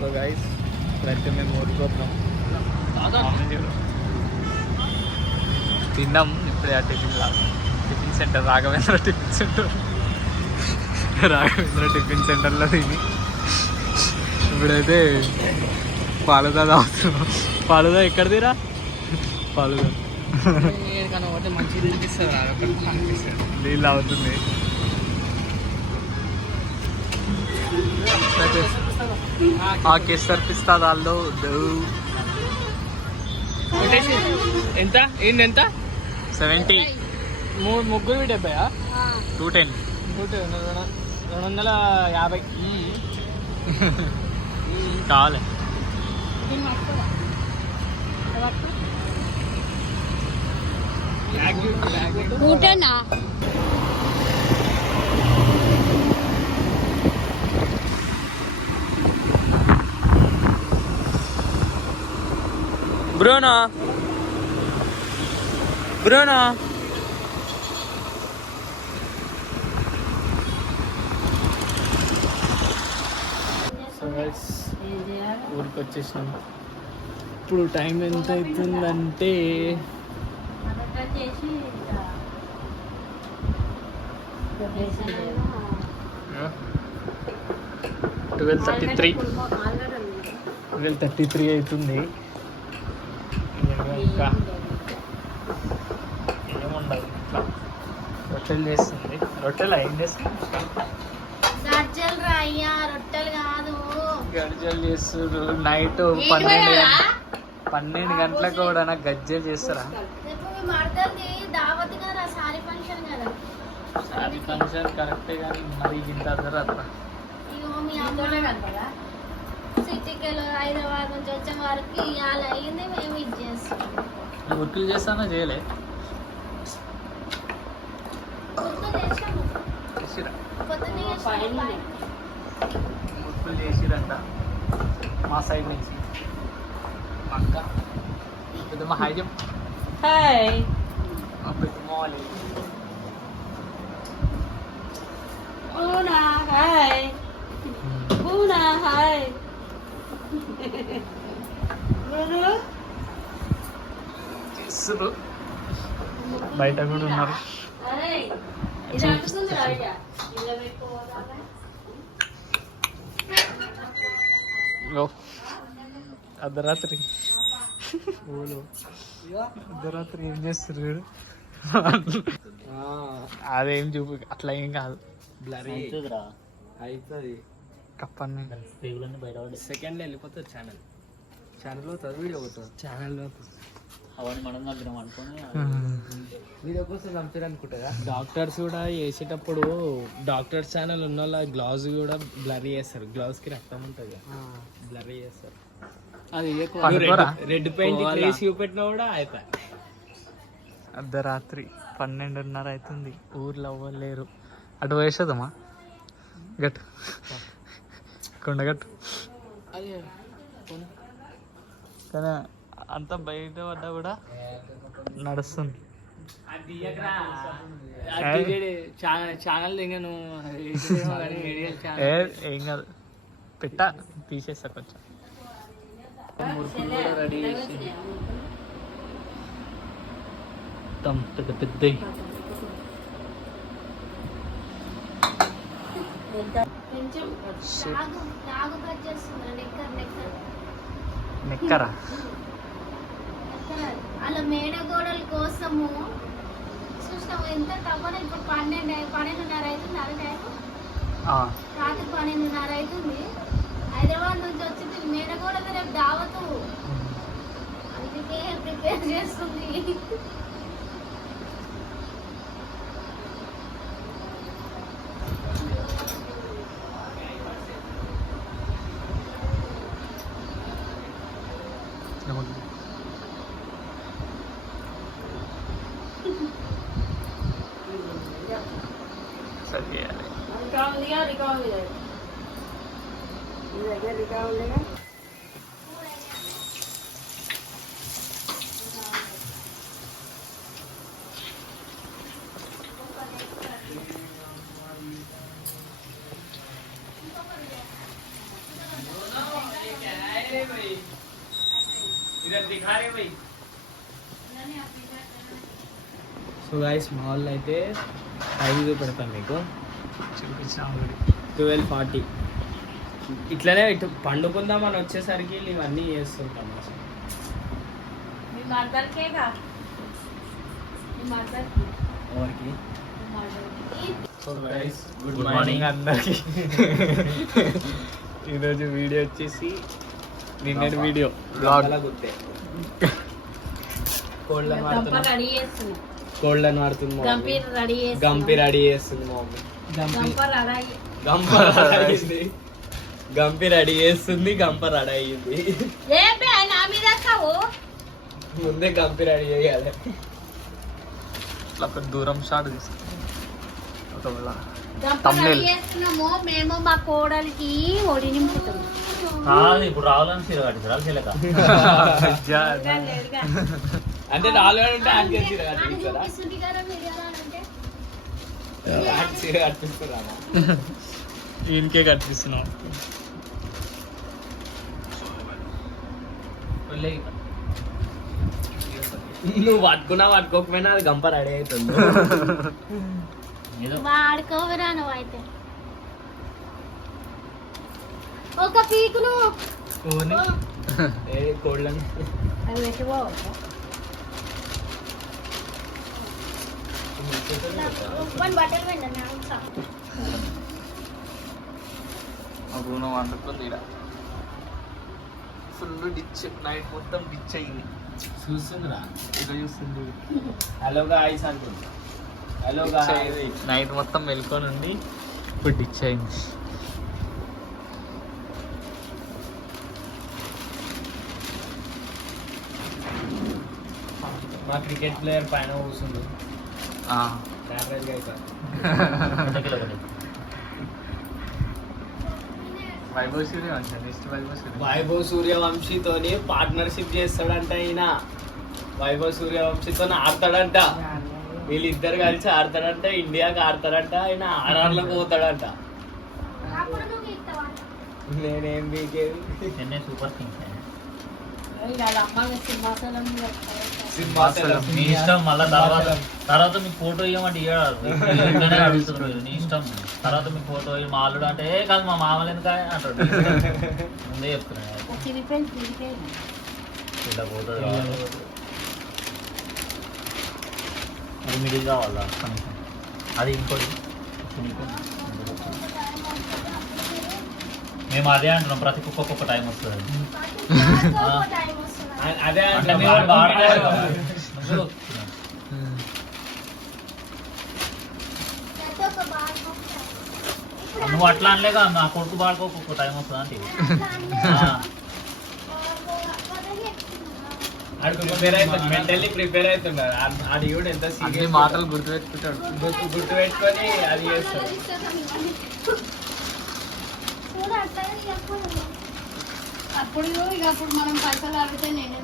So guys ఇప్పుడైతే మేము ఊరుకోతున్నాం. తిన్నాం ఇప్పుడే ఆ టిఫిన్ సెంటర్ రాఘవేంద్ర టిఫిన్ సెంటర్లో తిని ఇప్పుడైతే పాలుదా తాగుతున్నాం. పాలుదా ఎక్కడ తీరా పాలుదా మంచిగా తినిపిస్తుంది నీళ్ళు అవుతుంది. కేసర్ పిస్తా దాల్లో ఎంత ఏంటి ఎంత 70 ముగ్గురు 70 210 250 కావాలి. Bruno. సో గైస్ ఊరికి వచ్చేసినాం. ఇప్పుడు టైం ఎంత అవుతుందంటే 12:33 అవుతుంది. ఇంకా ఏముండదు, ఇట్లా రొట్టెలు చేస్తుంది. రొట్టెలు ఏం చేస్తుంది? గర్జలు చేస్తారు. నైట్ 12 గంటలకు కూడా నాకు గజ్జలు చేస్తారా? సారీ ఫంక్షన్ కరెక్టే కానీ మరి ఇంత అర్థరాత్ర హైదరాబాద్ నుంచి వచ్చే వరకు ఇవాళ అయింది. మేము ఇది చేస్తాం. వర్కులు చేస్తానా చేయలే వర్కులు చేసిరంట మా సైడ్ నుంచి. మా అక్క పెద్దమ్మ హాయ్ చెప్పు. హాయ్ మా పెద్దమ్మ వాళ్ళు హాయ్ హాయ్ చేస్తారు. బయట కూడా ఉన్నారు. అర్ధరాత్రి ఏం చేస్తారు? అదేం చూపు అట్లా ఏం కాదు. బ్లరీ అవుతుంది. కప్పని సెకండ్లో వెళ్ళిపోతుంది. ఛానల్లో వీడియో పోతుంది. ఛానల్లో అవన్నీ మనం దగ్గర అనుకోని వీడియో కోసం చంపారు అనుకుంటారా? డాక్టర్స్ కూడా చేసేటప్పుడు డాక్టర్స్ ఛానల్ ఉన్న వాళ్ళ గ్లౌజ్ కూడా బ్లర్ చేస్తారు. గ్లౌజ్ కి రక్తం ఉంటుంది, బ్లర్ చేస్తారు. అది రెడ్ పెయింట్ వేసి చూపెట్టినా కూడా అయిపోయి. అర్ధరాత్రి 12:30 అవుతుంది. ఊర్లో అవ్వలేరు. అటు వేసేదమ్మా గట్టు కొండగట్టు. కానీ అంతా బయట పడ్డా కూడా నడుస్తుంది. ఛానల్ ఏం కాదు, పెట్ట తీసేస్తా కొంచెం. మురుకులు కూడా రెడీ చేసి పెద్ద పెద్ద నెక్కరా అలా మేడగోడల కోసము చూసినావు ఎంత తప్పన. ఇప్పుడు 12:30 అవుతుంది. అదే టైం రాత్రి 12:30 అవుతుంది. హైదరాబాద్ నుంచి వచ్చింది మేడగోడల రేపు దావతు, అందుకే ప్రిపేర్ చేస్తుంది. సో గైస్ మా వాళ్ళు అయితే టైం చూపెడతాను మీకు. 12:40. ఇట్లనే ఇటు పండుకుందామని వచ్చేసరికి ఇవన్నీ చేస్తుంటాం అసలు. ఎవరికి? సో గైస్ గుడ్ మార్నింగ్ అందరికి. ఈరోజు వీడియో వచ్చేసి నిన్నటి వీడియో బ్లాగ్. కోళ్ళని వాడుతుంది గంపి రెడీ చేస్తుంది మా మమ్మీ. గంప రెడీ చేస్తుంది. గంప రెడీ అయ్యింది. ముందే గంపి రెడీ చేయాలి. ఇట్లా ఒక దూరం షాట్ తీసుకుంటాం. మేము మా కోడలికి ఒడి నింపుతాం. ఇప్పుడు రావాలని సీర కట్టించాలి చిలక. అంటే రాళ్ళు అంటే కట్టిస్తున్నా. ఈయనకే కట్టిస్తున్నాం. నువ్వు పట్టుకున్నా పట్టుకోకపోయినా అది గంప రెడీ అవుతుంది. వాడుకోవరా నువ్వు అయితే ఒక పీకును కోళ్ళని బట్టలు వెండి వండుకుంది ఇక్కడ ఫుల్ డిచ్. నైట్ మొత్తం డిచ్ అయింది. చూస్తుందిరా ఇక్కడ చూస్తుంది. హలో గాయ్స్ అంటుంది. Hello guys. నైట్ మొత్తం మెల్కొని ఉండి ఇప్పుడు డిచ్ అయింది. మా క్రికెట్ ప్లేయర్ పైన కూర్చుంది. వైభవ్ సూర్యవంశీతోని పార్ట్నర్షిప్ చేస్తాడంట ఈయన. వైభవ్ సూర్యవంశీతో ఆడతాడంట. వీళ్ళిద్దరు కలిసి ఆడతాడంట. ఇండియాకి ఆడతాడంట. ఆయన ఆర్ఆర్లోకి పోతాడంట. నేనేం బీకేది సూపర్ కింగ్స్. సింహాచలం నీ ఇష్టం. మళ్ళా తర్వాత మీకు ఫోటో ఇవ్వమంటే అడుగుతున్నారు. నీ ఇష్టం. తర్వాత మీకు ఫోటో మా అల్లుడు అంటే కాదు మా మామలు ఎందుకు అంటాడు. ముందే చెప్తున్నాను. ఇలా పోతుంది అది మిడిల్ కావాలా కనీసం. అది ఇంకోటి మేము అదే అంటున్నాం. ప్రతి కుక్క ఒక్కొక్క టైం వస్తుంది. అదే అంటే నువ్వు అట్లా అనలేగా నా కొడుకు బాడుకోకు ఒక్కొక్క టైం వస్తుంది అంటే. మెంటల్లీ ప్రిపేర్ అవుతున్నాడు. అది కూడా ఎంత మాటలు గుర్తుపెట్టుకుంటాడు. గుర్తుపెట్టుకొని అది చేస్తాడు. అప్పుడు మనం పైసలు అడిగితే నేను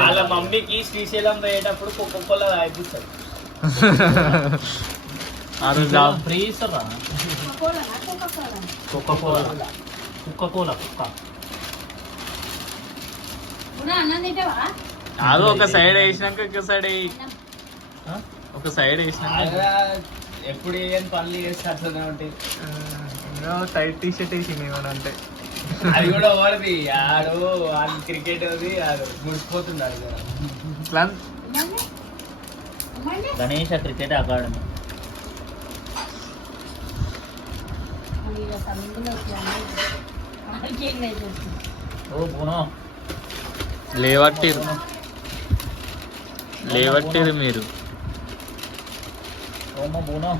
వాళ్ళ మమ్మీకి శ్రీశైలం పోయేటప్పుడు కుక్కకోల తాగిస్తాడు. ఫ్రీ ఇస్తారా కుక్క కోల కుక్క. అన్నం తింటావా? అది ఒక సైడ్ వేసినాక ఒక సైడ్ వేసినాక ఎప్పుడు ఏం పనులు చేస్తే అట్లనే ఉంటాయి. టైట్ టీ షర్ట్ వేసింది ఏమన్నా అంటే అది కూడా ఓవర్ది. ఆడు క్రికెట్ అది ముడిసిపోతున్నాడు కదా. Ganesh cricket academy. ఓ బోనో లేవట్టిరు మీరు. ఓమో బోనో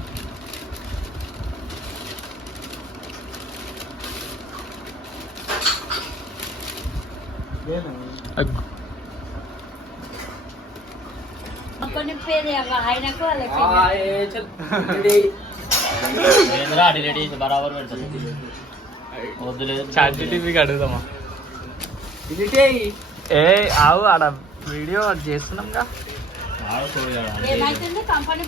కొన్ని పేరు ఆయనకు డిలీట్ బరాబర్ పెడతాను. వద్దులేదు చాట్జీపీటీకి అడుగుదామా? ఏ ఆవు ఆడ వీడియో చేస్తున్నాంగా. ఏమైతుంది కంపెనీ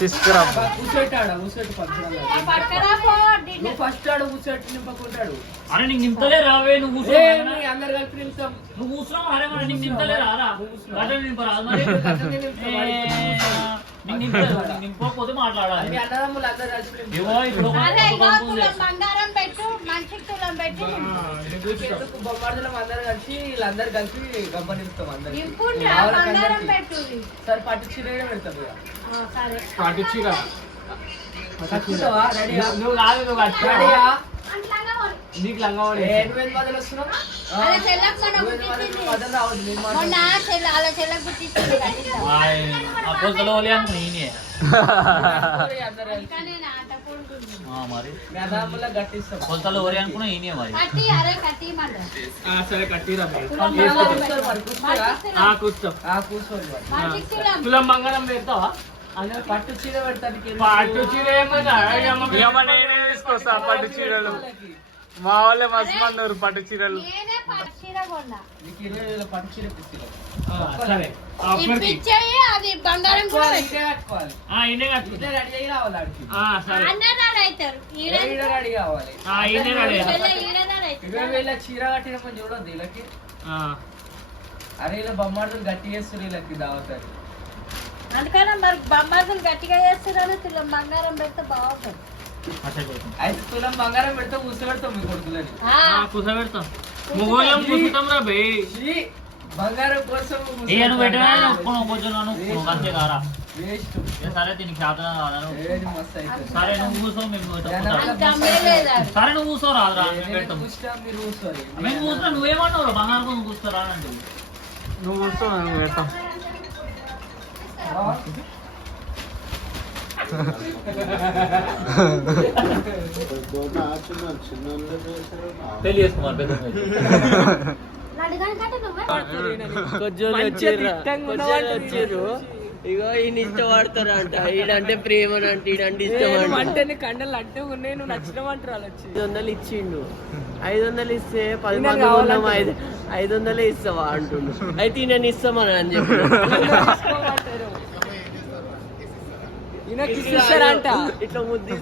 తీసుకురా కూర్చోటాడు కూర్చోటి పంచడం పక్కన పో నువ్వు ఫస్ట్ ఆడు కూర్చోటి నింపకుంటాడు అరే నీకు నింపలే రావే నువ్వు కూర్చో అందరు కలిపి నింపుతాం నువ్వు కూర్చున్నావు అరే మరి నీకు నింపలే రారా గడ్డలు నింపరాదు మరి నీకు నింపకపోతే మాట్లాడాలి మీ అన్నదమ్ములు అందరు కలిపి నింపుతాం. ఇగో ఇప్పుడు ఒక అరే ఇగో పంపు ఉంది. తులం బంగారం పెట్టు మనిషికి తులం పెట్టి ఎందుకు బొమ్మర్దలం అందరు కలిసి వీళ్ళందరూ కలిపి గంప నింపుతాం అందరు నింపుండ్రా బంగారం పెట్టు సరే పట్టు చీర పెడతాం ఇక సరే పట్టుచీరా రెడీగా నువ్వు కాదు నువ్వు రెడీగా అట్లాగా పోనీ. నీకు లంగవాడి నువ్వేం బదులు వస్తున్నావు అలా చెల్లకు మనం గుర్తించింది మొన్న అలా చెల్లకు గుర్తించింది కట్టిద్దాం. అపోజలో అనుకుని ఈయనే ఇంకా నేను ఆట కొడుకుంటున్నా. మరి గట్టిస్తాం కొలతలు ఓరి అనుకున్నా ఈయనే మరి కట్టి అరే కట్టి మాట సరే కట్టిరా కూర్చో కూర్చోండి మనిషికి తులం తులం బంగారం పెడతావా అందరూ పట్టు చీర పెడతానికి పట్టు చీర నేనే తీసుకొస్తా పట్టు చీరలు మా వాళ్ళే మస్తు మంది ఉన్నారు పట్టు చీరలు నేనే చీర కొన్నా నీకు 20,000 పట్టు చీర పిచ్చిలో సరే ఇప్పించేయి అది బంగారం కూడా పెట్టు. ఇదే కట్టుకోవాలి ఈయనే కట్టు ఇదే రెడీ అయ్యి రావాలి ఆడికి సరే అన్నదాడు అవుతారు ఈడ ఈడ రెడీ కావాలి ఈయనే రెడీ ఈడదాడు అవుతారు 20,000 చీర కట్టినప్పుడు చూడొద్దు వీళ్ళకి అరే ఇలా బొమ్మాడులు గట్టి చేస్తారు వీళ్ళకి దావతారు అందుకనే మరి బొమ్మలు గట్టిగా చేస్తున్నాను తులం బంగారం పెడితే బాగుంటుంది అయితే తులం బంగారం పెడితే కూర్చోబెడతాం మీ కొడుకులని కూర్చోబెడతాం మొగోళ్ళం కూర్చుంటాం రా బే ఈ బంగారం కోసం ఇక నువ్వు పెట్టినా ఒప్పుకున్నావు కూర్చున్నాను అంతే కారా వేస్ట్ సరే దీనికి శాతం కాదా ఏది మస్తు అవుతుంది సరే నువ్వు కూర్చో మేము అంత అమ్మేలేదా సరే నువ్వు కూర్చో రాదురా మేము పెడతాం కూర్చుంటాం మీరు కూర్చోరు మేము కూర్చున్నా నువ్వేమన్నావు బంగారం కోసం కూర్చోరా అంటే నువ్వు కూర్చో మేము పెడతాం పెళ్లి చేసుకున్నారు పెద్ద అడగాలి కట్ట నువ్వే వచ్చిర్రు ఇగో ఈయన ఇష్టపడతారు అంట ఈడంటే ప్రేమ అంటే ఈడంటే ఇష్టం అంటే కండలు అడ్డు ఉన్నాయి నువ్వు నచ్చినమంటారు వాళ్ళు వచ్చి 500 ఇచ్చిండు 500 ఇస్తే 10 మంది ఉన్నాం 500 ఇస్తావా అంటుండు అయితే ఈయన ఇస్తామని అని చెప్పి ఇట్లా ముద్దు